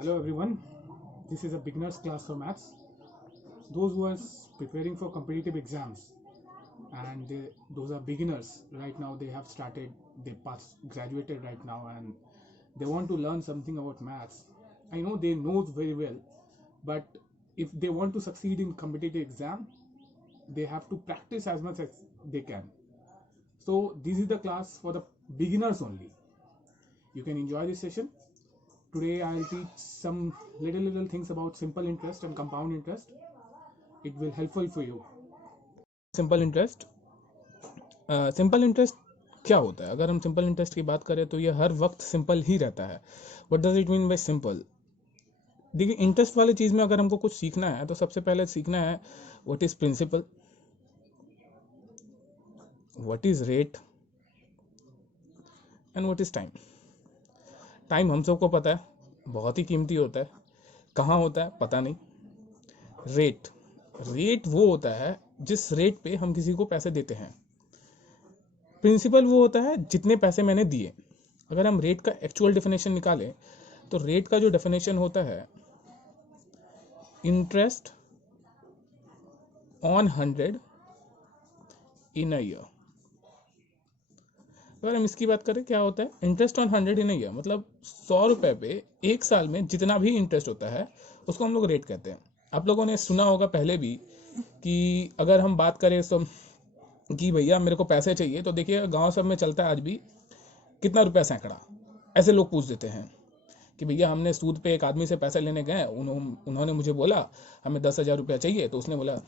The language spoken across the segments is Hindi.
Hello everyone, this is a beginner's class for maths. Those who are preparing for competitive exams and those are beginners right now, they have started, they graduated right now and they want to learn something about maths. I know they know very well, but if they want to succeed in competitive exam, they have to practice as much as they can. So this is the class for the beginners only. You can enjoy this session. Today I'll teach some little things about simple interest and compound interest. It will helpful for you. Simple interest क्या होता है? अगर हम सिंपल इंटरेस्ट की बात करें तो ये हर वक्त सिंपल ही रहता है. What does it mean by simple? देखिए, इंटरेस्ट वाली चीज़ में अगर हमको कुछ सीखना है तो सबसे पहले सीखना है what is principal, what is rate and what is time. Time हम सबको पता है, बहुत ही कीमती होता है. कहाँ होता है पता नहीं. रेट रेट वो होता है जिस रेट पे हम किसी को पैसे देते हैं. प्रिंसिपल वो होता है जितने पैसे मैंने दिए. अगर हम रेट का एक्चुअल डेफिनेशन निकालें तो रेट का जो डेफिनेशन होता है, interest on 100 in a year. अगर हम इसकी बात करें, क्या होता है interest on 100 in a year? मतलब 100 रुपये पे एक साल में जितना भी इंटरेस्ट होता है उसको हम लोग रेट कहते हैं. आप लोगों ने सुना होगा पहले भी कि अगर हम बात करें सब कि भैया मेरे को पैसे चाहिए, तो देखिए गांव सब में चलता है आज भी, कितना रुपया सैकड़ा, ऐसे लोग पूछ देते हैं कि भैया हमने सूद पे एक आदमी से पैसे लेने गए, उन्होंने मुझे बोला हमें 10,000 रुपया चाहिए, तो उसने बोला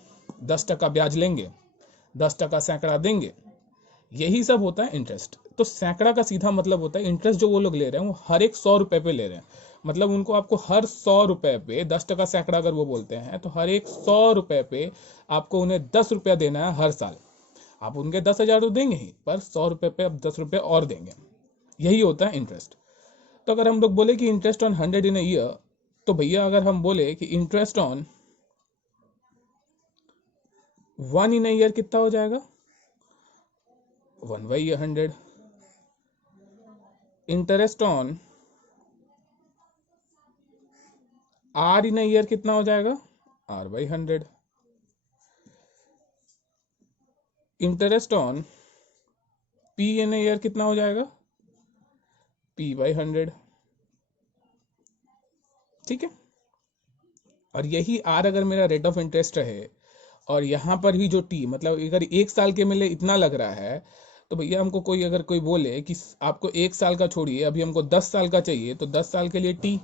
10% ब्याज लेंगे, 10% सैकड़ा देंगे. यही सब होता है इंटरेस्ट. तो सैकड़ा का सीधा मतलब होता है इंटरेस्ट जो वो लोग ले रहे हैं वो हर एक 100 रुपये पे ले रहे हैं. मतलब उनको आपको हर 100 रुपये पे 10% सैकड़ा अगर वो बोलते हैं तो हर एक 100 रुपये पे आपको उन्हें 10 रुपया देना है हर साल. आप उनके 10,000 तो देंगे ही, पर 100 रुपये पे अब 10 रुपये और देंगे. यही होता है इंटरेस्ट. तो अगर हम लोग बोले कि interest on 100 in a year, तो भैया अगर हम बोले कि interest on 1 in a year कितना हो जाएगा? 1/100. Interest on R in a year कितना हो जाएगा? R/100. Interest on P in a year कितना हो जाएगा? P/100. ठीक है. और यही आर अगर मेरा रेट ऑफ इंटरेस्ट रहे और यहाँ पर ही जो टी, मतलब अगर एक साल के मिले इतना लग रहा है, तो भैया हमको अगर कोई बोले कि आपको एक साल का छोड़िए अभी हमको 10 साल का चाहिए, तो 10 साल के लिए टी.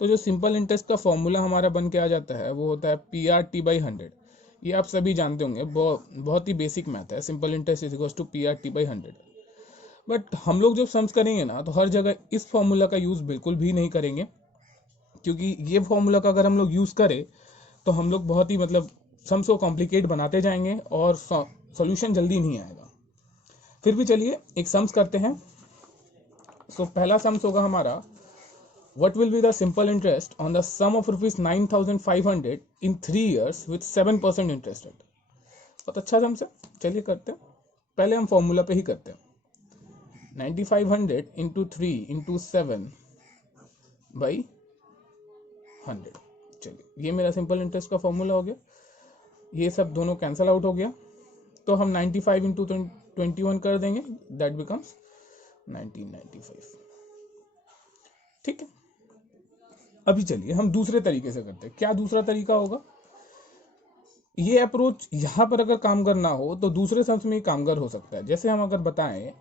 तो जो सिंपल इंटरेस्ट का फॉर्मूला हमारा बन के आ जाता है वो होता है PR/T/100. ये आप सभी जानते होंगे, बहुत ही बेसिक मैथ है. Simple interest is equals to PR/T/100. But हम लोग जब सम्स करेंगे ना, तो हर जगह इस फॉर्मूला का यूज़ बिल्कुल भी नहीं करेंगे, क्योंकि ये फॉर्मूला का अगर हम लोग यूज़ करें तो हम लोग बहुत ही सम्स को कॉम्प्लिकेट बनाते जाएंगे और सॉल्यूशन जल्दी नहीं आएगा. फिर भी चलिए एक सम्स करते हैं. सो पहला सम्स होगा हमारा, what will be the simple interest on the sum of rupees 9,500 in 3 years with 7% interest rate. बहुत अच्छा सम्स है, चलिए करते हैं. पहले हम फॉर्मूला पे ही करते हैं. 9,500 इंटू 3 इंटू 7/100. चलिए, ये मेरा सिंपल इंटरेस्ट का फॉर्मूला हो गया. ये सब दोनों कैंसल आउट हो गया, तो हम 95 इंटू 21 कर देंगे, दैट बिकम्स 1995. ठीक है. अभी चलिए हम दूसरे तरीके से करते हैं. क्या दूसरा तरीका होगा? ये अप्रोच यहाँ पर अगर कामगर ना हो तो दूसरे सम्स में ही कामगर हो सकता है. जैसे हम अगर बताएं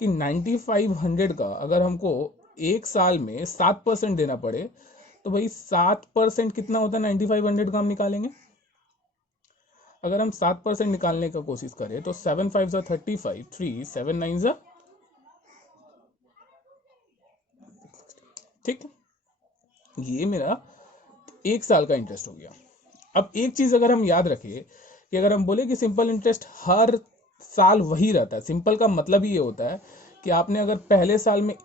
कि 9500 का अगर हमको एक साल में 7% देना पड़े, तो भाई 7% कितना होता है 9500 का हम निकालेंगे. अगर हम 7% निकालने का कोशिश करें तो 7 5 35, 3 7 9 ठीक है. ये मेरा एक साल का इंटरेस्ट हो गया. अब एक चीज अगर हम याद रखें कि अगर हम बोले कि सिंपल इंटरेस्ट हर साल वही रहता है, सिंपल का मतलब ये होता है कि आपने अगर पहले साल में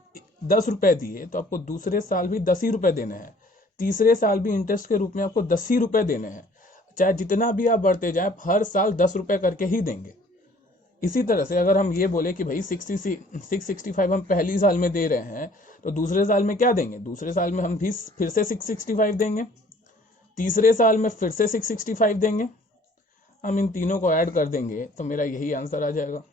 10 रुपए दिए तो आपको दूसरे साल भी 10 ही रुपए देने हैं, तीसरे साल भी इंटरेस्ट के रूप में आपको 10 ही रुपए देने हैं. चाहे जितना भी आप बढ़ते जाए, हर साल 10 रुपए करके ही देंगे. इसी तरह से अगर हम ये बोले कि भाई 665 हम पहली साल में दे रहे हैं, तो दूसरे साल में क्या देंगे? दूसरे साल में हम भी फिर से 665 देंगे, तीसरे साल में फिर से 665 देंगे। हम इन तीनों को ऐड कर देंगे तो मेरा यही आंसर आ जाएगा।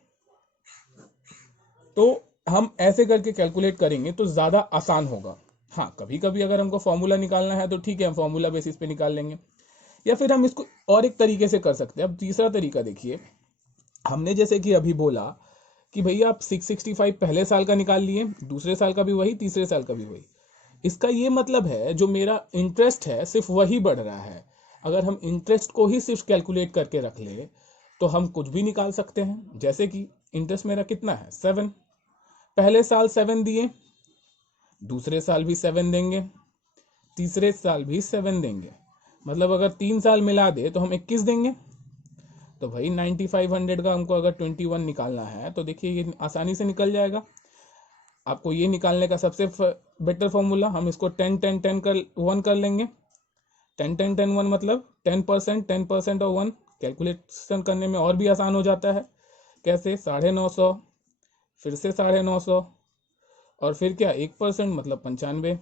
तो हम ऐसे करके कैलकुलेट करेंगे तो ज़्यादा आसान होगा। हाँ, कभी कभी अगर हमको फॉर्मूला निकालना है तो ठीक है, हम फॉर्मूला बेसिस पे निकाल लेंगे, या फिर हम इसको और एक तरीके से कर सकते हैं। अब तीसरा तरीका देखिए, हमने जैसे कि अभी बोला कि भैया आप 665 पहले साल का निकाल लिए, दूसरे साल का भी वही, तीसरे साल का भी वही। इसका ये मतलब है जो मेरा इंटरेस्ट है सिर्फ वही बढ़ रहा है। अगर हम इंटरेस्ट को ही सिर्फ कैलकुलेट करके रख ले तो हम कुछ भी निकाल सकते हैं। जैसे कि इंटरेस्ट मेरा कितना है? 7। पहले साल 7 दिए, दूसरे साल भी 7 देंगे, तीसरे साल भी 7 देंगे। मतलब अगर 3 साल मिला दे तो हम 21 देंगे। तो भाई 9500 का हमको अगर 21 निकालना है तो देखिए ये आसानी से निकल जाएगा। आपको ये निकालने का सबसे बेटर फॉर्मूला, हम इसको 10 10 10 कर 1 कर लेंगे। 10 10 10 1 मतलब 10% और 1। कैलकुलेशन करने में और भी आसान हो जाता है। कैसे? 950, फिर से 950, और फिर क्या 1% मतलब 95।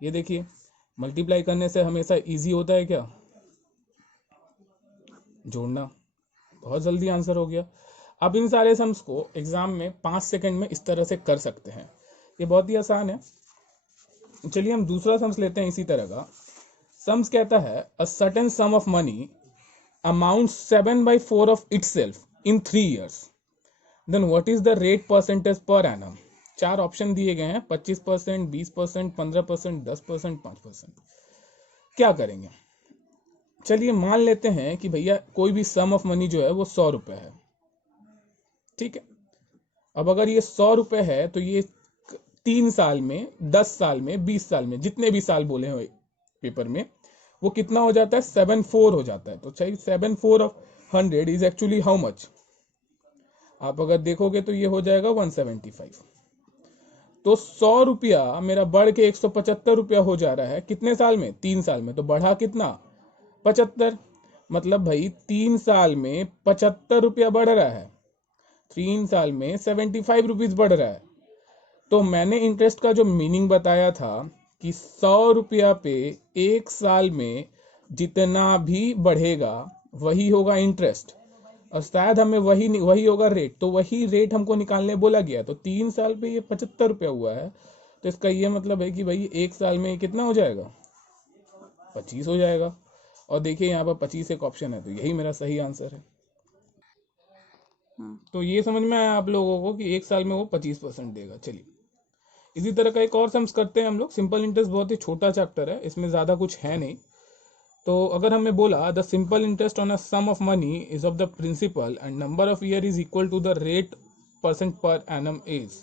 ये देखिए मल्टीप्लाई करने से हमेशा इजी होता है क्या? जोड़ना। बहुत जल्दी आंसर हो गया। आप इन सारे सम्स को एग्जाम में 5 सेकंड में इस तरह से कर सकते हैं। ये बहुत ही आसान है। चलिए हम दूसरा सम्स लेते हैं इसी तरह का। सम्स कहता है a certain sum of money amount 7/4 of itself in 3 years, then what is the rate percentage per annum. 4 option दिए गए हैं, 25%, 20%, 15%, 10%, 5%। क्या करेंगे? चलिए मान लेते हैं कि भैया कोई भी सम ऑफ मनी जो है वो 100 रुपये है। ठीक है, अब अगर ये 100 रुपये है तो ये 3 साल में, 10 साल में, 20 साल में, जितने भी साल बोले हुए पेपर में, वो कितना हो जाता है? 7/4 हो जाता है। तो चाहिए 7/4 of 100 is actually how much? आप अगर देखोगे तो ये हो जाएगा 175। तो 100 रुपया मेरा बढ़ के 175 रुपया हो जा रहा है। कितने साल में? 3 साल में। तो बढ़ा कितना? 75। मतलब भाई 3 साल में 75 रुपया बढ़ रहा है, 3 साल में 75 रुपीज बढ़ रहा है। तो मैंने इंटरेस्ट का जो मीनिंग बताया था कि 100 रुपया पे 1 साल में जितना भी बढ़ेगा वही होगा इंटरेस्ट, और शायद हमें वही होगा रेट। तो वही रेट हमको निकालने बोला गया। तो 3 साल पे ये 75 रुपया हुआ है, तो इसका ये मतलब है कि भाई 1 साल में कितना हो जाएगा? 25 हो जाएगा। और देखिए यहाँ पर 25 एक ऑप्शन है, तो यही मेरा सही आंसर है। तो ये समझ में आया आप लोगों को कि 1 साल में वो 25% देगा। चलिए इसी तरह का एक और सम्स करते हैं हम लोग। सिंपल इंटरेस्ट बहुत ही छोटा चैप्टर है, इसमें ज़्यादा कुछ है नहीं। तो अगर हमें बोला the simple interest on a sum of money is of the principal and number of year is equal to the rate percent per annum is.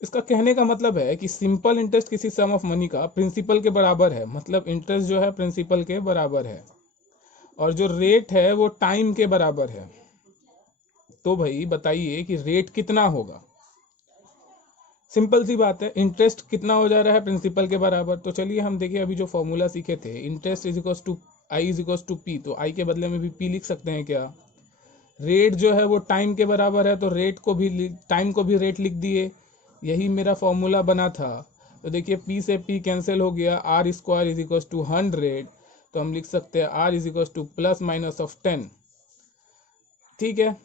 इसका कहने का मतलब है कि सिंपल इंटरेस्ट किसी सम ऑफ मनी का प्रिंसिपल के बराबर है। मतलब इंटरेस्ट जो है प्रिंसिपल के बराबर है, और जो रेट है वो टाइम के बराबर है। तो भाई बताइए कि रेट कितना होगा? सिंपल सी बात है, इंटरेस्ट कितना हो जा रहा है? प्रिंसिपल के बराबर। तो चलिए हम देखिए अभी जो फॉर्मूला सीखे थे, interest is equal to I is equal to P. तो आई के बदले में भी पी लिख सकते हैं क्या? रेट जो है वो टाइम के बराबर है, तो रेट को भी, टाइम को भी रेट लिख दिए। यही मेरा फॉर्मूला बना था। तो देखिए पी से पी कैंसिल हो गया, R square is equal to 100। तो हम लिख सकते हैं R is equal to plus minus of 10। ठीक है,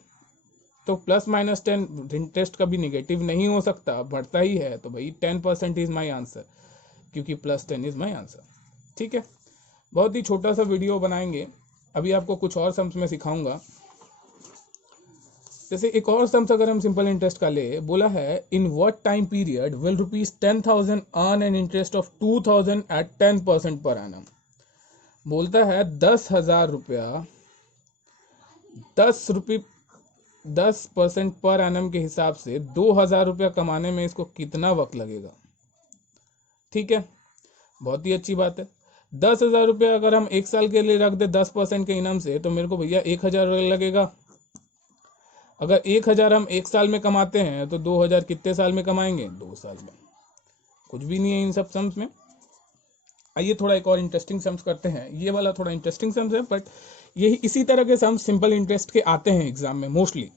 तो प्लस माइनस 10 इंटरेस्ट कभी निगेटिव नहीं हो सकता, बढ़ता ही है। तो भाई 10% इज माई आंसर, क्योंकि प्लस 10 इज माई आंसर। ठीक है, बहुत ही छोटा सा वीडियो बनाएंगे। अभी आपको कुछ और सम्स में सिखाऊंगा। जैसे एक और सम्स अगर हम सिंपल इंटरेस्ट का ले, बोला है in what time period will ₹10,000 earn an interest of 2,000 at 10% per annum. बोलता है 10,000 रुपया 10% पर एनम के हिसाब से 2,000 रुपया कमाने में इसको कितना वक्त लगेगा? ठीक है, बहुत ही अच्छी बात है। 10,000 रुपया अगर हम 1 साल के लिए रख दे 10% के इनाम से, तो मेरे को भैया 1,000 लगेगा। अगर 1,000 हम 1 साल में कमाते हैं तो 2,000 कितने साल में कमाएंगे? 2 साल में। कुछ भी नहीं है इन सब सम्स में। आइए थोड़ा एक और इंटरेस्टिंग सम्स करते हैं। ये वाला थोड़ा इंटरेस्टिंग सम्स है, बट यही इसी तरह के सम्स सिंपल इंटरेस्ट के आते हैं एग्जाम में mostly.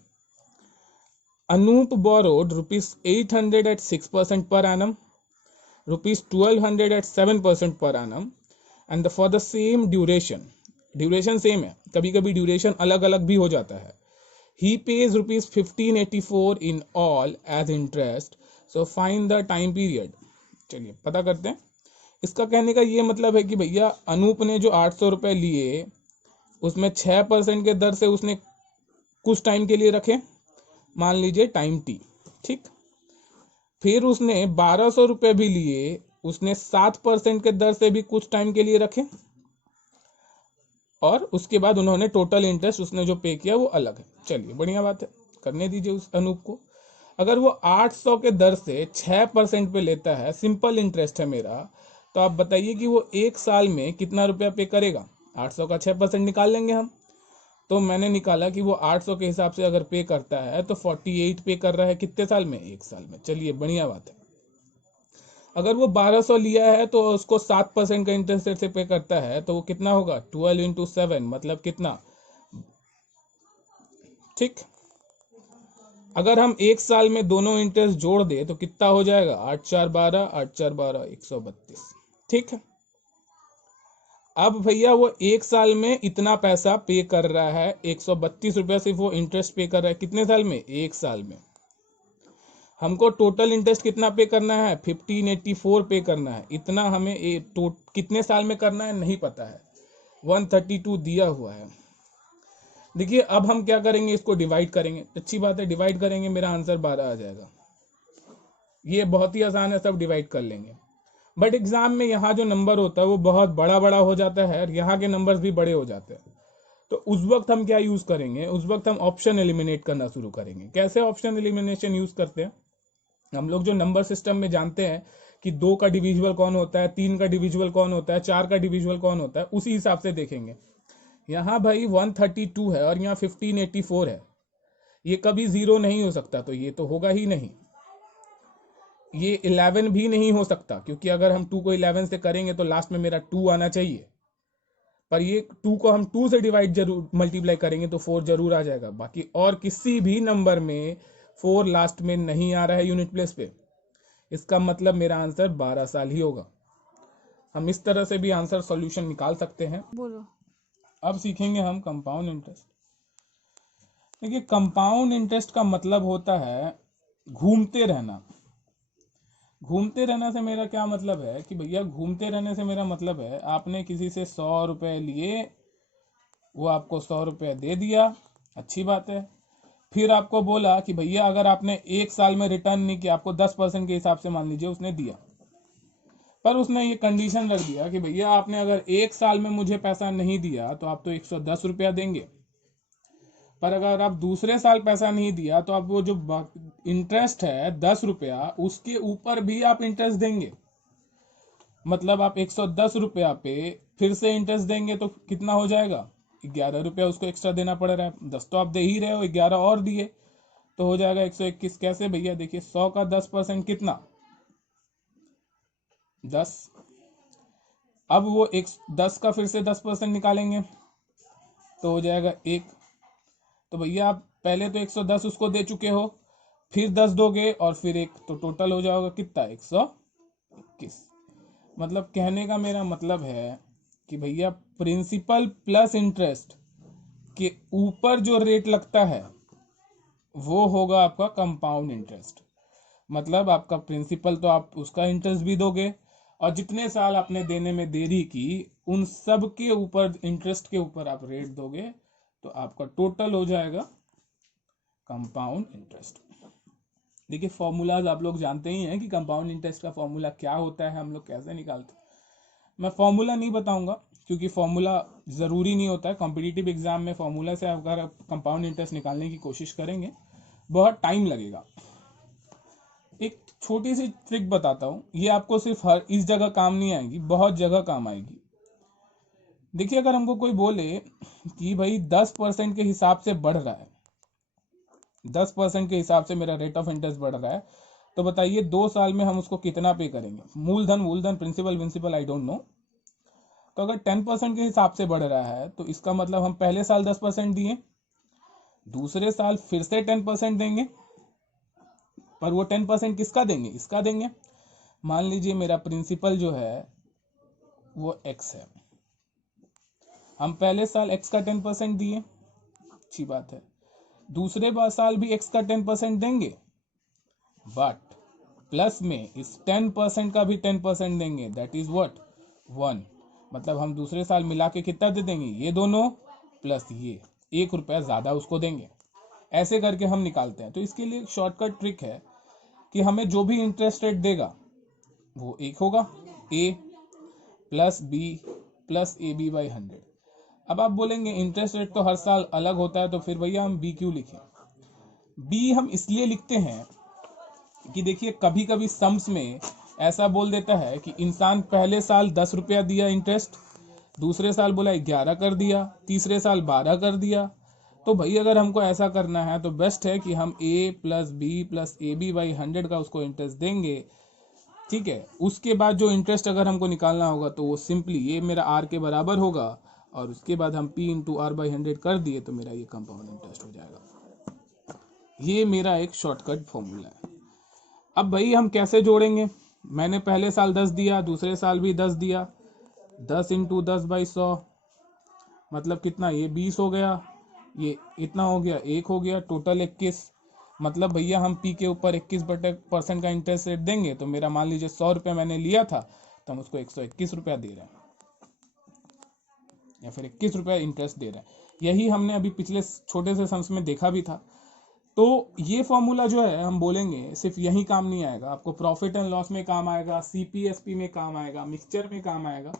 Anup borrowed ₹800 at 6% per annum, ₹1200 at 7% per annum, and for the same duration same है, कभी कभी ड्यूरेशन अलग अलग भी हो जाता है. He pays ₹1584 in all as interest. So find the time period. चलिए पता करते हैं. इसका कहने का ये मतलब है कि भैया अनूप ने जो 800 रुपये लिए उसमें 6% के दर से उसने कुछ टाइम के लिए रखे, मान लीजिए टाइम टी, ठीक. फिर उसने 1200 रुपये भी लिए, उसने 7% के दर से भी कुछ टाइम के लिए रखे, और उसके बाद उन्होंने टोटल इंटरेस्ट उसने जो पे किया वो अलग है. चलिए बढ़िया बात है, करने दीजिए उस अनूप को. अगर वो 800 के दर से 6% पे लेता है, सिंपल इंटरेस्ट है मेरा, तो आप बताइए कि वो एक साल में कितना रुपया पे करेगा. 800 का 6% निकाल लेंगे हम. तो मैंने निकाला कि वो 800 के हिसाब से अगर पे करता है तो 48 पे कर रहा है कितने साल में, एक साल में. चलिए बढ़िया बात है. अगर वो 1200 लिया है तो उसको 7% का इंटरेस्ट रेट से पे करता है, तो वो कितना होगा, 12 इंटू 7 मतलब कितना, ठीक. अगर हम एक साल में दोनों इंटरेस्ट जोड़ दे तो कितना हो जाएगा, 8 4 12, 8 4 12 132, ठीक है. अब भैया वो एक साल में इतना पैसा पे कर रहा है, 132 रुपया सिर्फ वो इंटरेस्ट पे कर रहा है. कितने साल में, एक साल में. हमको टोटल इंटरेस्ट कितना पे करना है, 1584 पे करना है. इतना हमें कितने साल में करना है नहीं पता है, 132 दिया हुआ है. देखिए अब हम क्या करेंगे, इसको डिवाइड करेंगे. अच्छी बात है, डिवाइड करेंगे, मेरा आंसर 12 आ जाएगा. ये बहुत ही आसान है, सब डिवाइड कर लेंगे. बट एग्जाम में यहाँ जो नंबर होता है वो बहुत बड़ा बड़ा हो जाता है और यहाँ के नंबर्स भी बड़े हो जाते हैं. तो उस वक्त हम क्या यूज करेंगे, उस वक्त हम ऑप्शन एलिमिनेट करना शुरू करेंगे. कैसे ऑप्शन एलिमिनेशन यूज करते हैं, हम लोग जो नंबर सिस्टम में जानते हैं कि 2 का डिविजिबल कौन होता है, 3 का डिविजिबल कौन होता है, 4 का डिविजिबल कौन होता है, उसी हिसाब से देखेंगे. यहाँ भाई 132 है और यहाँ 1584 है, ये कभी 0 नहीं हो सकता, तो ये तो होगा ही नहीं. ये 11 भी नहीं हो सकता, क्योंकि अगर हम 2 को 11 से करेंगे तो लास्ट में मेरा 2 आना चाहिए, पर ये 2 को हम 2 से डिवाइड जरूर मल्टीप्लाई करेंगे तो 4 जरूर आ जाएगा. बाकी और किसी भी नंबर में 4 लास्ट में नहीं आ रहा है यूनिट प्लेस पे. इसका मतलब मेरा आंसर 12 साल ही होगा. हम इस तरह से भी आंसर सॉल्यूशन निकाल सकते हैं. बोलो. अब सीखेंगे हम कंपाउंड इंटरेस्ट. देखिए कंपाउंड इंटरेस्ट का मतलब होता है घूमते रहना. घूमते रहना से मेरा क्या मतलब है कि भैया, घूमते रहने से मेरा मतलब है आपने किसी से 100 रुपये लिए, वो आपको 100 रुपये दे दिया, अच्छी बात है. फिर आपको बोला कि भैया अगर आपने एक साल में रिटर्न नहीं किया, आपको 10% के हिसाब से मान लीजिए उसने दिया, पर उसने ये कंडीशन रख दिया कि भैया आपने अगर एक साल में मुझे पैसा नहीं दिया तो आप तो 110 रुपया देंगे, पर अगर आप दूसरे साल पैसा नहीं दिया तो आप वो जो इंटरेस्ट है 10 रुपया, उसके ऊपर भी आप इंटरेस्ट देंगे. मतलब आप 110 रुपया पे फिर से इंटरेस्ट देंगे तो कितना हो जाएगा, 11 रुपया उसको एक्स्ट्रा देना पड़ रहा है. 10 तो आप दे ही रहे हो, 11 और दिए तो हो जाएगा 121. कैसे भैया, देखिए 100 का 10% कितना, 10. अब वो 10 का फिर से 10% निकालेंगे तो हो जाएगा 1. तो भैया आप पहले तो 110 उसको दे चुके हो, फिर 10 दोगे और फिर 1, तो टोटल हो जाएगा कितना, 121. मतलब कहने का मेरा मतलब है कि भैया प्रिंसिपल प्लस इंटरेस्ट के ऊपर जो रेट लगता है वो होगा आपका कंपाउंड इंटरेस्ट. मतलब आपका प्रिंसिपल तो आप उसका इंटरेस्ट भी दोगे, और जितने साल आपने देने में देरी की उन सब के ऊपर इंटरेस्ट के ऊपर आप रेट दोगे, तो आपका टोटल हो जाएगा कंपाउंड इंटरेस्ट. देखिए फॉर्मूलाज आप लोग जानते ही हैं कि कंपाउंड इंटरेस्ट का फॉर्मूला क्या होता है, हम लोग कैसे निकालते हैं. मैं फॉर्मूला नहीं बताऊंगा क्योंकि फॉर्मूला ज़रूरी नहीं होता है. कॉम्पिटिटिव एग्जाम में फॉर्मूला से अगर आप कंपाउंड इंटरेस्ट निकालने की कोशिश करेंगे बहुत टाइम लगेगा. एक छोटी सी ट्रिक बताता हूँ, ये आपको सिर्फ इस जगह काम नहीं आएगी, बहुत जगह काम आएगी. देखिए अगर हमको कोई बोले कि भाई 10% के हिसाब से बढ़ रहा है, 10% के हिसाब से मेरा रेट ऑफ इंटरेस्ट बढ़ रहा है, तो बताइए 2 साल में हम उसको कितना पे करेंगे, मूलधन प्रिंसिपल आई डोंट नो. तो अगर 10% के हिसाब से बढ़ रहा है तो इसका मतलब हम पहले साल 10% दिए, दूसरे साल फिर से 10% देंगे, पर वो 10% किसका देंगे, इसका देंगे। मान लीजिए मेरा प्रिंसिपल जो है वो x है, हम पहले साल x का 10% दिए, अच्छी बात है, दूसरे साल भी x का 10% देंगे, बट प्लस में इस 10% का भी 10% देंगे, दैट इज व्हाट 1। मतलब हम दूसरे साल मिला के कितना दे देंगे, ये दोनों प्लस ये 1 रुपया ज़्यादा उसको देंगे। ऐसे करके हम निकालते हैं। तो इसके लिए शॉर्टकट ट्रिक है कि हमें जो भी इंटरेस्ट रेट देगा वो एक होगा, a plus B plus A B by 100। अब आप बोलेंगे इंटरेस्ट रेट तो हर साल अलग होता है, तो फिर भैया हम b क्यों लिखें। b हम इसलिए लिखते हैं कि देखिए कभी कभी सम्स में ऐसा बोल देता है कि इंसान पहले साल 10 रुपया दिया इंटरेस्ट, दूसरे साल बोला 11 कर दिया, तीसरे साल 12 कर दिया। तो भाई अगर हमको ऐसा करना है तो बेस्ट है कि हम a plus B plus A B by 100 का उसको इंटरेस्ट देंगे, ठीक है। उसके बाद जो इंटरेस्ट अगर हमको निकालना होगा तो वो सिंपली ये मेरा r के बराबर होगा, और उसके बाद हम p इंटू आर बाई 100 कर दिए तो मेरा ये कंपाउंड इंटरेस्ट हो जाएगा। ये मेरा एक शॉर्टकट फॉर्मूला है। अब भाई हम कैसे जोड़ेंगे, मैंने पहले साल 10 दिया, दूसरे साल भी 10 दिया, 10 इंटू 10 बाई 100 मतलब कितना, ये 20 हो गया, ये इतना हो गया, 1 हो गया, टोटल 21। मतलब भैया हम पी के ऊपर 21% का इंटरेस्ट रेट देंगे, तो मेरा मान लीजिए 100 रुपये मैंने लिया था तो हम उसको 121 रुपया दे रहे हैं, या फिर 21 रुपया इंटरेस्ट दे रहे हैं। यही हमने अभी पिछले छोटे से सम्स में देखा भी था। तो ये फॉर्मूला जो है हम बोलेंगे सिर्फ यही काम नहीं आएगा, आपको प्रॉफिट एंड लॉस में काम आएगा, सीपीएसपी में काम आएगा, मिक्सचर में काम आएगा,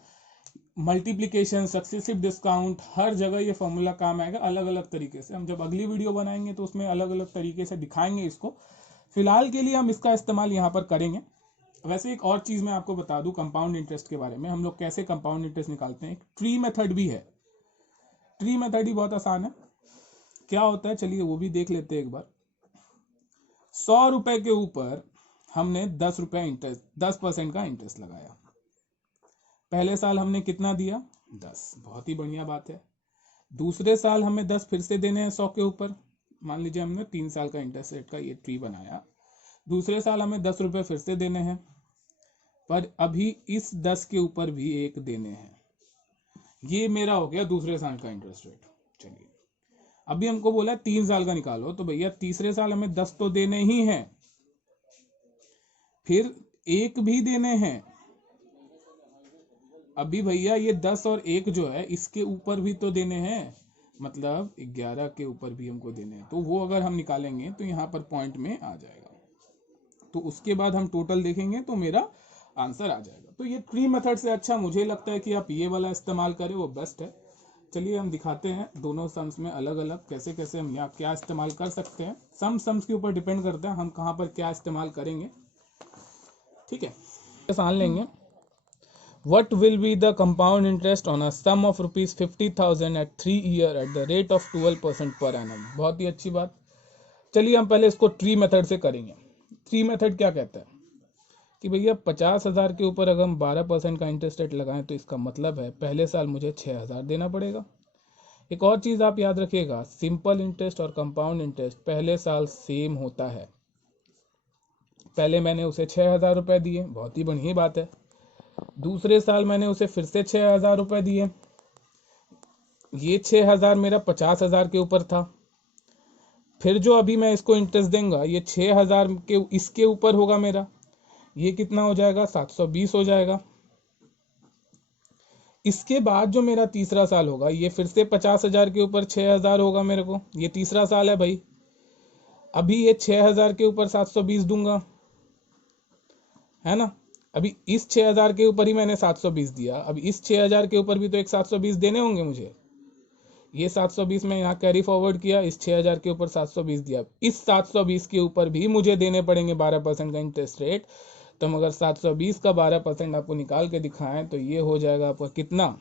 मल्टीप्लिकेशन, सक्सेसिव डिस्काउंट, हर जगह ये फॉर्मूला काम आएगा अलग अलग तरीके से। हम जब अगली वीडियो बनाएंगे तो उसमें अलग अलग तरीके से दिखाएंगे इसको। फिलहाल के लिए हम इसका इस्तेमाल यहाँ पर करेंगे। वैसे एक और चीज़ मैं आपको बता दूं कंपाउंड इंटरेस्ट के बारे में, हम लोग कैसे कंपाउंड इंटरेस्ट निकालते हैं। एक ट्री मेथड भी है, ट्री मेथड ही बहुत आसान है। क्या होता है चलिए वो भी देख लेते हैं एक बार। 100 रुपए के ऊपर हमने 10 रुपया इंटरेस्ट, 10% का इंटरेस्ट लगाया। पहले साल हमने कितना दिया, 10, बहुत ही बढ़िया बात है। दूसरे साल हमें 10 फिर से देने हैं 100 के ऊपर। मान लीजिए हमने 3 साल का इंटरेस्ट रेट का ये ट्री बनाया, दूसरे साल हमें 10 रुपये फिर से देने हैं, पर अभी इस 10 के ऊपर भी 1 देने हैं। ये मेरा हो गया दूसरे साल का इंटरेस्ट रेट। चलिए अभी हमको बोला 3 साल का निकालो, तो भैया तीसरे साल हमें 10 तो देने ही हैं, फिर 1 भी देने हैं। अभी भैया ये 10 और 1 जो है इसके ऊपर भी तो देने हैं, मतलब 11 के ऊपर भी हमको देने हैं। तो वो अगर हम निकालेंगे तो यहाँ पर पॉइंट में आ जाएगा, तो उसके बाद हम टोटल देखेंगे तो मेरा आंसर आ जाएगा। तो ये ट्री मेथड से अच्छा मुझे लगता है कि आप ये वाला इस्तेमाल करें, वो बेस्ट है। चलिए हम दिखाते हैं दोनों सम्स में अलग अलग कैसे कैसे हम यहाँ क्या इस्तेमाल कर सकते हैं। सम्स के ऊपर डिपेंड करता है हम कहाँ पर क्या इस्तेमाल करेंगे, ठीक है। आसान लेंगे, What will be the compound interest on a sum of rupees 50,000 at 3 year at the rate of 12% per annum। बहुत ही अच्छी बात। चलिए हम पहले इसको ट्री मेथड से करेंगे। ट्री मेथड क्या कहता है कि भैया 50,000 के ऊपर अगर हम 12% का इंटरेस्ट रेट लगाएं तो इसका मतलब है पहले साल मुझे 6,000 देना पड़ेगा। एक और चीज़ आप याद रखिएगा, सिंपल इंटरेस्ट और कंपाउंड इंटरेस्ट पहले साल सेम होता है। पहले मैंने उसे 6,000 रुपये दिए, बहुत ही बढ़िया बात है। दूसरे साल मैंने उसे फिर से 6,000 रुपये दिए, ये 6,000 मेरा 50,000 के ऊपर था। फिर जो अभी मैं इसको इंटरेस्ट देंगे ये 6,000 के इसके ऊपर होगा मेरा, ये कितना हो जाएगा 720 हो जाएगा। इसके बाद जो मेरा तीसरा साल होगा ये फिर से 50,000 के ऊपर 6,000 होगा मेरे को, ये तीसरा साल है भाई। अभी ये 6,000 के ऊपर 720 दूंगा, है ना। अभी इस 6,000 के ऊपर ही मैंने 720 दिया, अभी इस 6,000 के ऊपर भी तो एक 720 देने होंगे मुझे। ये 720 में यहाँ कैरी फॉरवर्ड किया, इस 6,000 के ऊपर 720 दिया, इस 720 के ऊपर भी मुझे देने पड़ेंगे 12% का इंटरेस्ट रेट। तो हम अगर 720 का 12% आपको निकाल के दिखाएं तो ये हो जाएगा आपका कितना,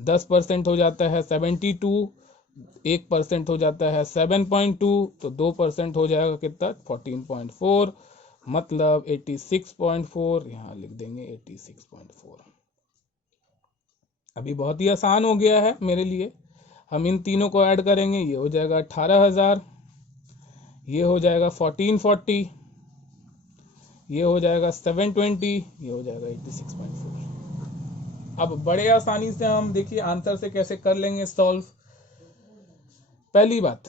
10% हो जाता है 72, 1% हो जाता है 7.2, तो 2% हो जाएगा कितना 14.4, मतलब 86.4, यहाँ लिख देंगे 86.4। अभी बहुत ही आसान हो गया है मेरे लिए। हम इन तीनों को ऐड करेंगे, ये हो जाएगा 18,000, ये हो जाएगा 1440, ये हो जाएगा 720, ये हो जाएगा 86.4। अब बड़े आसानी से हम देखिए आंसर से कैसे कर लेंगे सॉल्व। पहली बात,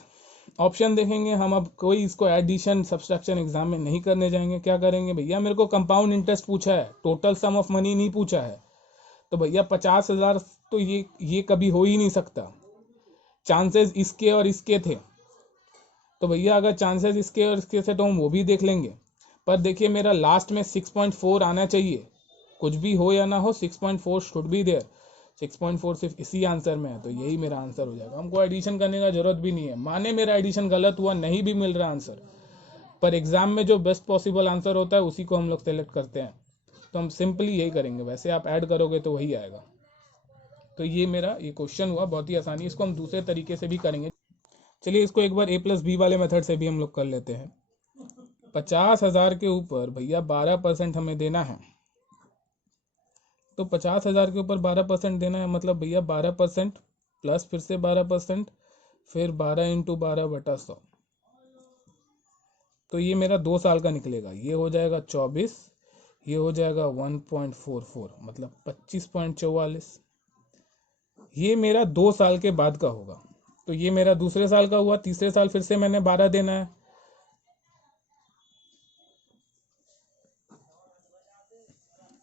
ऑप्शन देखेंगे हम, अब कोई इसको एडिशन सब्सट्रैक्शन एग्जाम में नहीं करने जाएंगे। क्या करेंगे भैया, मेरे को कंपाउंड इंटरेस्ट पूछा है, टोटल सम ऑफ मनी नहीं पूछा है, तो भैया 50,000 तो ये कभी हो ही नहीं सकता। चांसेस इसके और इसके थे, तो भैया अगर चांसेस इसके और इसके थे तो हम वो भी देख लेंगे। पर देखिए मेरा लास्ट में 6.4 आना चाहिए, कुछ भी हो या ना हो 6.4 शुड बी देयर। 6.4 सिर्फ इसी आंसर में है, तो यही मेरा आंसर हो जाएगा। हमको एडिशन करने का जरूरत भी नहीं है, माने मेरा एडिशन गलत हुआ, नहीं भी मिल रहा आंसर, पर एग्जाम में जो बेस्ट पॉसिबल आंसर होता है उसी को हम लोग सेलेक्ट करते हैं, तो हम सिंपली यही करेंगे। वैसे आप ऐड करोगे तो वही आएगा। तो ये मेरा ये क्वेश्चन हुआ बहुत ही आसानी। इसको हम दूसरे तरीके से भी करेंगे। चलिए इसको एक बार A+B वाले मेथड से भी हम लोग कर लेते हैं। 50,000 के ऊपर भैया 12% हमें देना है, तो 50,000 के ऊपर 12% देना है, मतलब भैया 12% प्लस फिर से 12%, फिर 12 × 12/100, तो ये मेरा 2 साल का निकलेगा। ये हो जाएगा 24, ये हो जाएगा 1.44, मतलब 25.44। ये मेरा 2 साल के बाद का होगा, तो ये मेरा दूसरे साल का हुआ। तीसरे साल फिर से मैंने 12 देना है,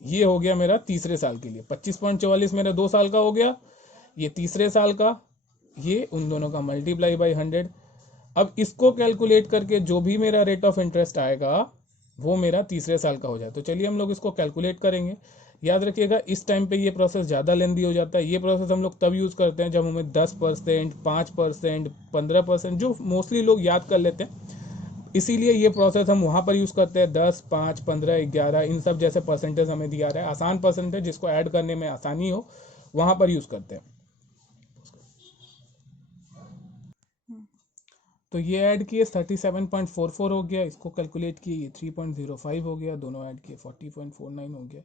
ये हो गया मेरा तीसरे साल के लिए। 25.44 मेरा 2 साल का हो गया, ये तीसरे साल का, ये उन दोनों का मल्टीप्लाई बाई 100। अब इसको कैलकुलेट करके जो भी मेरा रेट ऑफ इंटरेस्ट आएगा वो मेरा तीसरे साल का हो जाए। तो चलिए हम लोग इसको कैलकुलेट करेंगे। याद रखिएगा इस टाइम पे ये प्रोसेस ज़्यादा लेंदी हो जाता है। ये प्रोसेस हम लोग तब यूज़ करते हैं जब हमें 10%, 5%, 15%, जो मोस्टली लोग याद कर लेते हैं, इसीलिए ये प्रोसेस हम वहाँ पर यूज़ करते हैं। 10, 5, 15, 11 इन सब जैसे परसेंटेज हमें दिया रहा है, आसान परसेंटेज जिसको ऐड करने में आसानी हो, वहाँ पर यूज़ करते हैं। तो ये ऐड किए 37.44 हो गया, इसको कैलकुलेट किए ये 3.05 हो गया, दोनों ऐड किए 40.49 हो गया।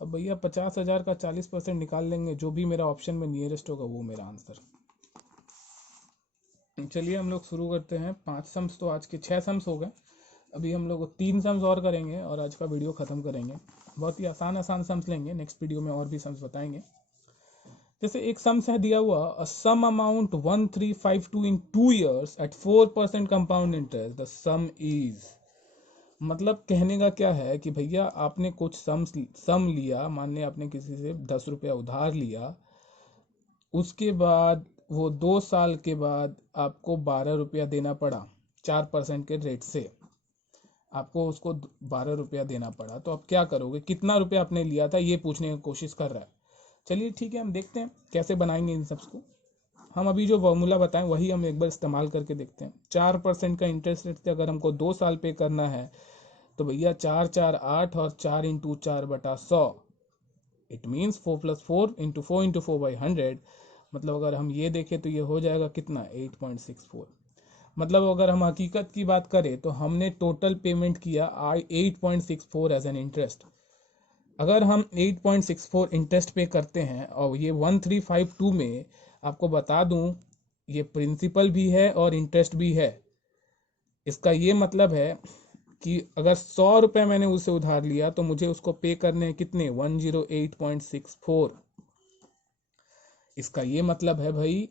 अब भैया 50,000 का 40% निकाल लेंगे, जो भी मेरा ऑप्शन में नियरेस्ट होगा वो मेरा आंसर। चलिए हम लोग शुरू करते हैं। 5 सम्स तो आज के 6 सम्स हो गए, अभी हम लोग 3 सम्स और करेंगे और आज का वीडियो ख़त्म करेंगे। बहुत ही आसान सम्स लेंगे, नेक्स्ट वीडियो में और भी सम्स बताएंगे। जैसे एक सम्स है दिया हुआ, a sum amount 1352 in 2 years at 4% compound interest, the sum is. मतलब कहने का क्या है कि भैया आपने कुछ सम लिया, मान लिया आपने किसी से 10 रुपया उधार लिया, उसके बाद वो 2 साल के बाद आपको 12 रुपया देना पड़ा, 4% के रेट से आपको उसको 12 रुपया देना पड़ा। तो अब क्या करोगे, कितना रुपया आपने लिया था, ये पूछने की कोशिश कर रहा है। चलिए ठीक है, हम देखते हैं कैसे बनाएंगे इन सबs को। हम अभी जो फॉर्मूला बताएं वही हम एक बार इस्तेमाल करके देखते हैं। 4% का इंटरेस्ट रेट से अगर हमको 2 साल पे करना है, तो भैया 4 4 8 और 4 × 4/100, इट मीन्स 4 + 4 × 4 × 4/100। मतलब अगर हम ये देखें तो ये हो जाएगा कितना, 8.64। मतलब अगर हम हकीकत की बात करें तो हमने टोटल पेमेंट किया 8.64 एज एन इंटरेस्ट। अगर हम 8.64 इंटरेस्ट पे करते हैं, और ये 1352 में आपको बता दूं ये प्रिंसिपल भी है और इंटरेस्ट भी है। इसका ये मतलब है कि अगर 100 रुपये मैंने उसे उधार लिया तो मुझे उसको पे करने हैं कितने, 108.64। इसका ये मतलब है भाई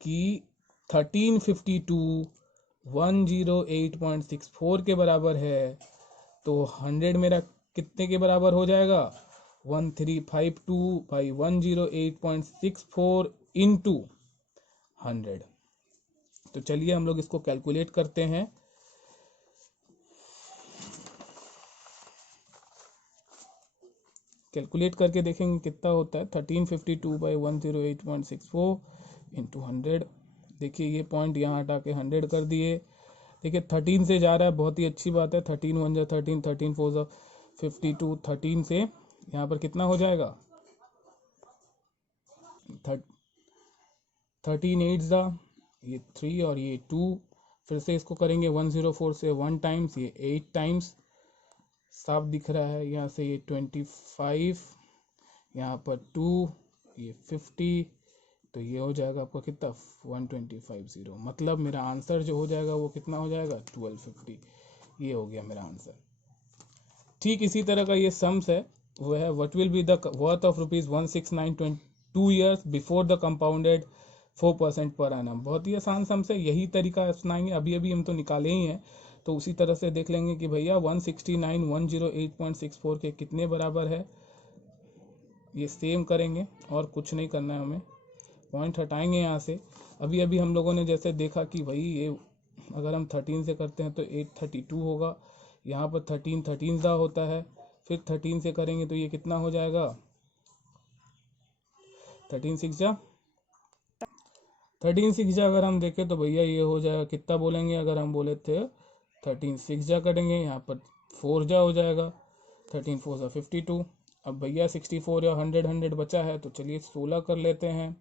कि 1352 108.64 के बराबर है, तो 100 मेरा कितने के बराबर हो जाएगा, 1352/108.64 इंटू 100। तो चलिए हम लोग इसको कैलकुलेट करते हैं। कैलकुलेट करके देखेंगे कितना होता है। 1352/108.64 इंटू 100। देखिए ये पॉइंट यहाँ हटा के 100 कर दिए। देखिए 13 से जा रहा है, बहुत ही अच्छी बात है। 13 × 1 = 13, 13 × 4 = 52। 13 से यहाँ पर कितना हो जाएगा, 13 8 ये 3 और ये 2। फिर से इसको करेंगे 104 से 1 टाइम्स, ये 8 टाइम्स साफ दिख रहा है। यहाँ से ये 25, यहाँ पर 2, ये 50, तो ये हो जाएगा आपका कितना, 1250। मतलब मेरा आंसर जो हो जाएगा वो कितना हो जाएगा, 1250। ये हो गया मेरा आंसर। ठीक इसी तरह का ये सम्स है, वो है what will be the worth of ₹169.2 years before the compounded 4% per annum. बहुत ही आसान सम्स है, यही तरीका अपनाएंगे, अभी अभी हम तो निकाले ही हैं, तो उसी तरह से देख लेंगे कि भैया 169,108.64 के कितने बराबर है, ये सेम करेंगे और कुछ नहीं करना है हमें, पॉइंट हटाएंगे यहाँ से। अभी अभी हम लोगों ने जैसे देखा कि भाई ये अगर हम 13 से करते हैं तो 832 होगा, यहाँ पर 13 दा होता है, फिर 13 से करेंगे तो ये कितना हो जाएगा, 13 6 अगर हम देखें तो भैया ये हो जाएगा कितना बोलेंगे, अगर हम बोले थे 13 6 करेंगे, यहाँ पर 4 हो जाएगा, 13 4 52। अब भैया 64 या 100 बचा है, तो चलिए 16 कर लेते हैं,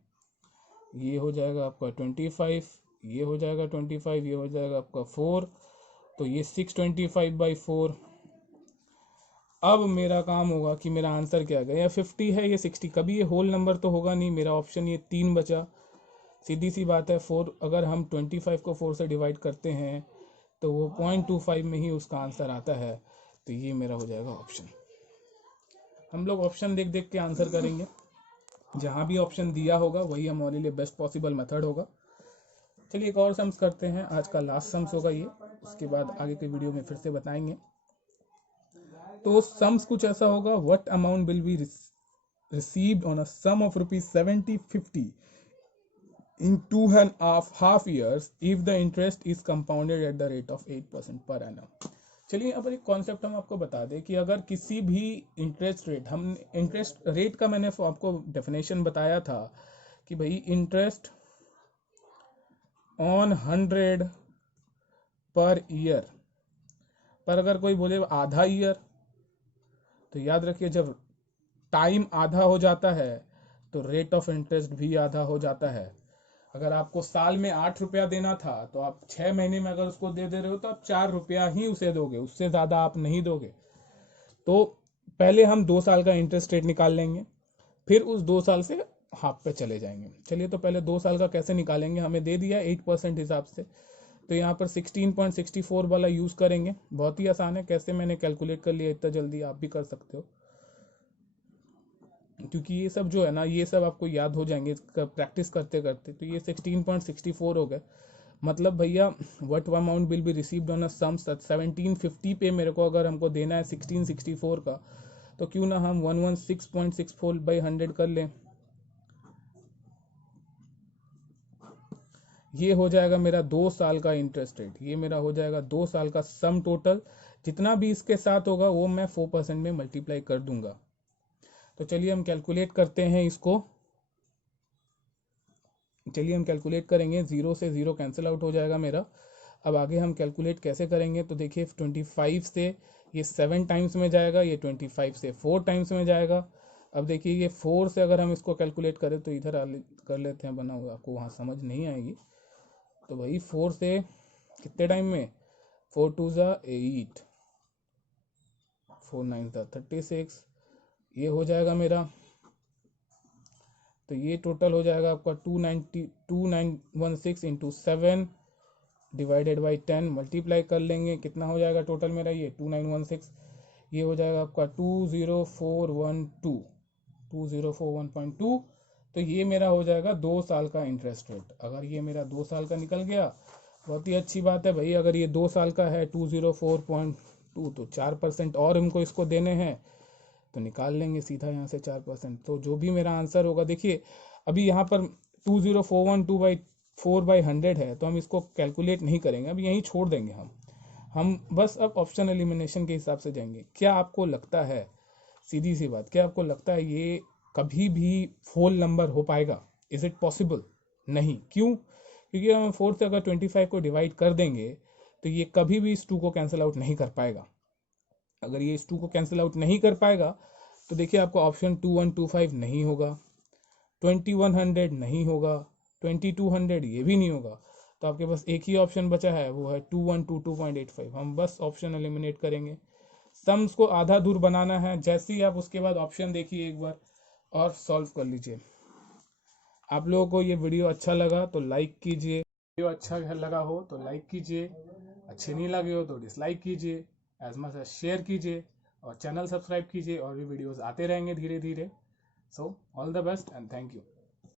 ये हो जाएगा आपका 25, ये हो जाएगा 25, ये हो जाएगा आपका 4, तो ये 625/4। अब मेरा काम होगा कि मेरा आंसर क्या गया, या 50 है या 60, कभी ये होल नंबर तो होगा नहीं, मेरा ऑप्शन ये 3 बचा, सीधी सी बात है। 4 अगर हम 25 को 4 से डिवाइड करते हैं तो वो 0.25 में ही उसका आंसर आता है, तो ये मेरा हो जाएगा ऑप्शन। हम लोग ऑप्शन देख देख के आंसर करेंगे, जहाँ भी ऑप्शन दिया होगा वही हमारे लिए बेस्ट पॉसिबल मेथड होगा। चलिए एक और सम्स करते हैं, आज का लास्ट सम्स होगा ये, उसके बाद आगे के वीडियो में फिर से बताएंगे। तो सम्स कुछ ऐसा होगा, what amount will be received on a sum of ₹7050 in 2.5 years if the interest is compounded at the rate of 8% per annum। चलिए अब एक कॉन्सेप्ट हम आपको बता दें कि अगर किसी भी इंटरेस्ट रेट, हम इंटरेस्ट रेट का मैंने आपको डेफिनेशन बताया था कि भाई इंटरेस्ट ऑन 100 पर ईयर, पर अगर कोई बोले आधा ईयर, तो याद रखिए जब टाइम आधा हो जाता है तो रेट ऑफ इंटरेस्ट भी आधा हो जाता है। अगर आपको साल में 8 रुपया देना था तो आप 6 महीने में अगर उसको दे रहे हो तो आप 4 रुपया ही उसे दोगे, उससे ज़्यादा आप नहीं दोगे। तो पहले हम 2 साल का इंटरेस्ट रेट निकाल लेंगे, फिर उस 2 साल से हाफ पे चले जाएंगे। चलिए तो पहले 2 साल का कैसे निकालेंगे, हमें दे दिया 8% हिसाब से, तो यहाँ पर 16.64 वाला यूज़ करेंगे। बहुत ही आसान है, कैसे मैंने कैलकुलेट कर लिया इतना जल्दी, आप भी कर सकते हो, क्योंकि ये सब जो है ना, ये सब आपको याद हो जाएंगे प्रैक्टिस करते करते। तो ये 16.64 हो गए, मतलब भैया what amount will be received on a sum 1750 पे मेरे को अगर हमको देना है 1664 का, तो क्यों ना हम 116.64/100 कर लें, ये हो जाएगा मेरा 2 साल का इंटरेस्ट रेट, ये मेरा हो जाएगा 2 साल का सम टोटल, जितना भी इसके साथ होगा वो मैं 4% में मल्टीप्लाई कर दूंगा। तो चलिए हम कैलकुलेट करते हैं इसको, चलिए हम कैलकुलेट करेंगे, 0 से 0 कैंसिल आउट हो जाएगा मेरा। अब आगे हम कैलकुलेट कैसे करेंगे, तो देखिए 25 से ये 7 टाइम्स में जाएगा, ये 25 से 4 टाइम्स में जाएगा। अब देखिए ये 4 से अगर हम इसको कैलकुलेट करें तो इधर कर लेते हैं बना हुआ, आपको वहाँ समझ नहीं आएगी। तो भाई 4 से कितने टाइम में, 4 2 8, 4 9 36, ये हो जाएगा मेरा। तो ये टोटल हो जाएगा आपका 2916 इंटू 7 डिवाइडेड बाई 10, मल्टीप्लाई कर लेंगे, कितना हो जाएगा टोटल मेरा, ये 2916, ये हो जाएगा आपका 20412। तो ये मेरा हो जाएगा 2 साल का इंटरेस्ट रेट। अगर ये मेरा 2 साल का निकल गया, बहुत ही अच्छी बात है भाई। अगर ये 2 साल का है 204.2, तो 4% और हमको इसको देने हैं, तो निकाल लेंगे सीधा यहाँ से 4%। तो जो भी मेरा आंसर होगा, देखिए अभी यहाँ पर 20412/4/100 है, तो हम इसको कैलकुलेट नहीं करेंगे, अब यहीं छोड़ देंगे हम बस अब ऑप्शन एलिमिनेशन के हिसाब से जाएंगे। क्या आपको लगता है, सीधी सी बात, क्या आपको लगता है ये कभी भी होल नंबर हो पाएगा? Is it possible? नहीं। क्यों? क्योंकि हम 4 से अगर 25 को डिवाइड कर देंगे तो ये कभी भी इस 2 को कैंसिल आउट नहीं कर पाएगा। अगर ये इस 2 को कैंसिल आउट नहीं कर पाएगा तो देखिए आपको ऑप्शन 2125 नहीं होगा, 2100 नहीं होगा, 2200 ये भी नहीं होगा। तो आपके पास एक ही ऑप्शन बचा है, वो है 2122.85। हम बस ऑप्शन एलिमिनेट करेंगे, सम्स को आधा दूर बनाना है। जैसे ही आप उसके बाद ऑप्शन देखिए एक बार और सॉल्व कर लीजिए। आप लोगों को ये वीडियो अच्छा लगा तो लाइक कीजिए, वीडियो अच्छा लगा हो तो लाइक कीजिए, अच्छे नहीं लगे हो तो डिसलाइक कीजिए, एज मच एज शेयर कीजिए। और चैनल सब्सक्राइब कीजिए, और भी वीडियोस आते रहेंगे धीरे धीरे. So all the best and thank you.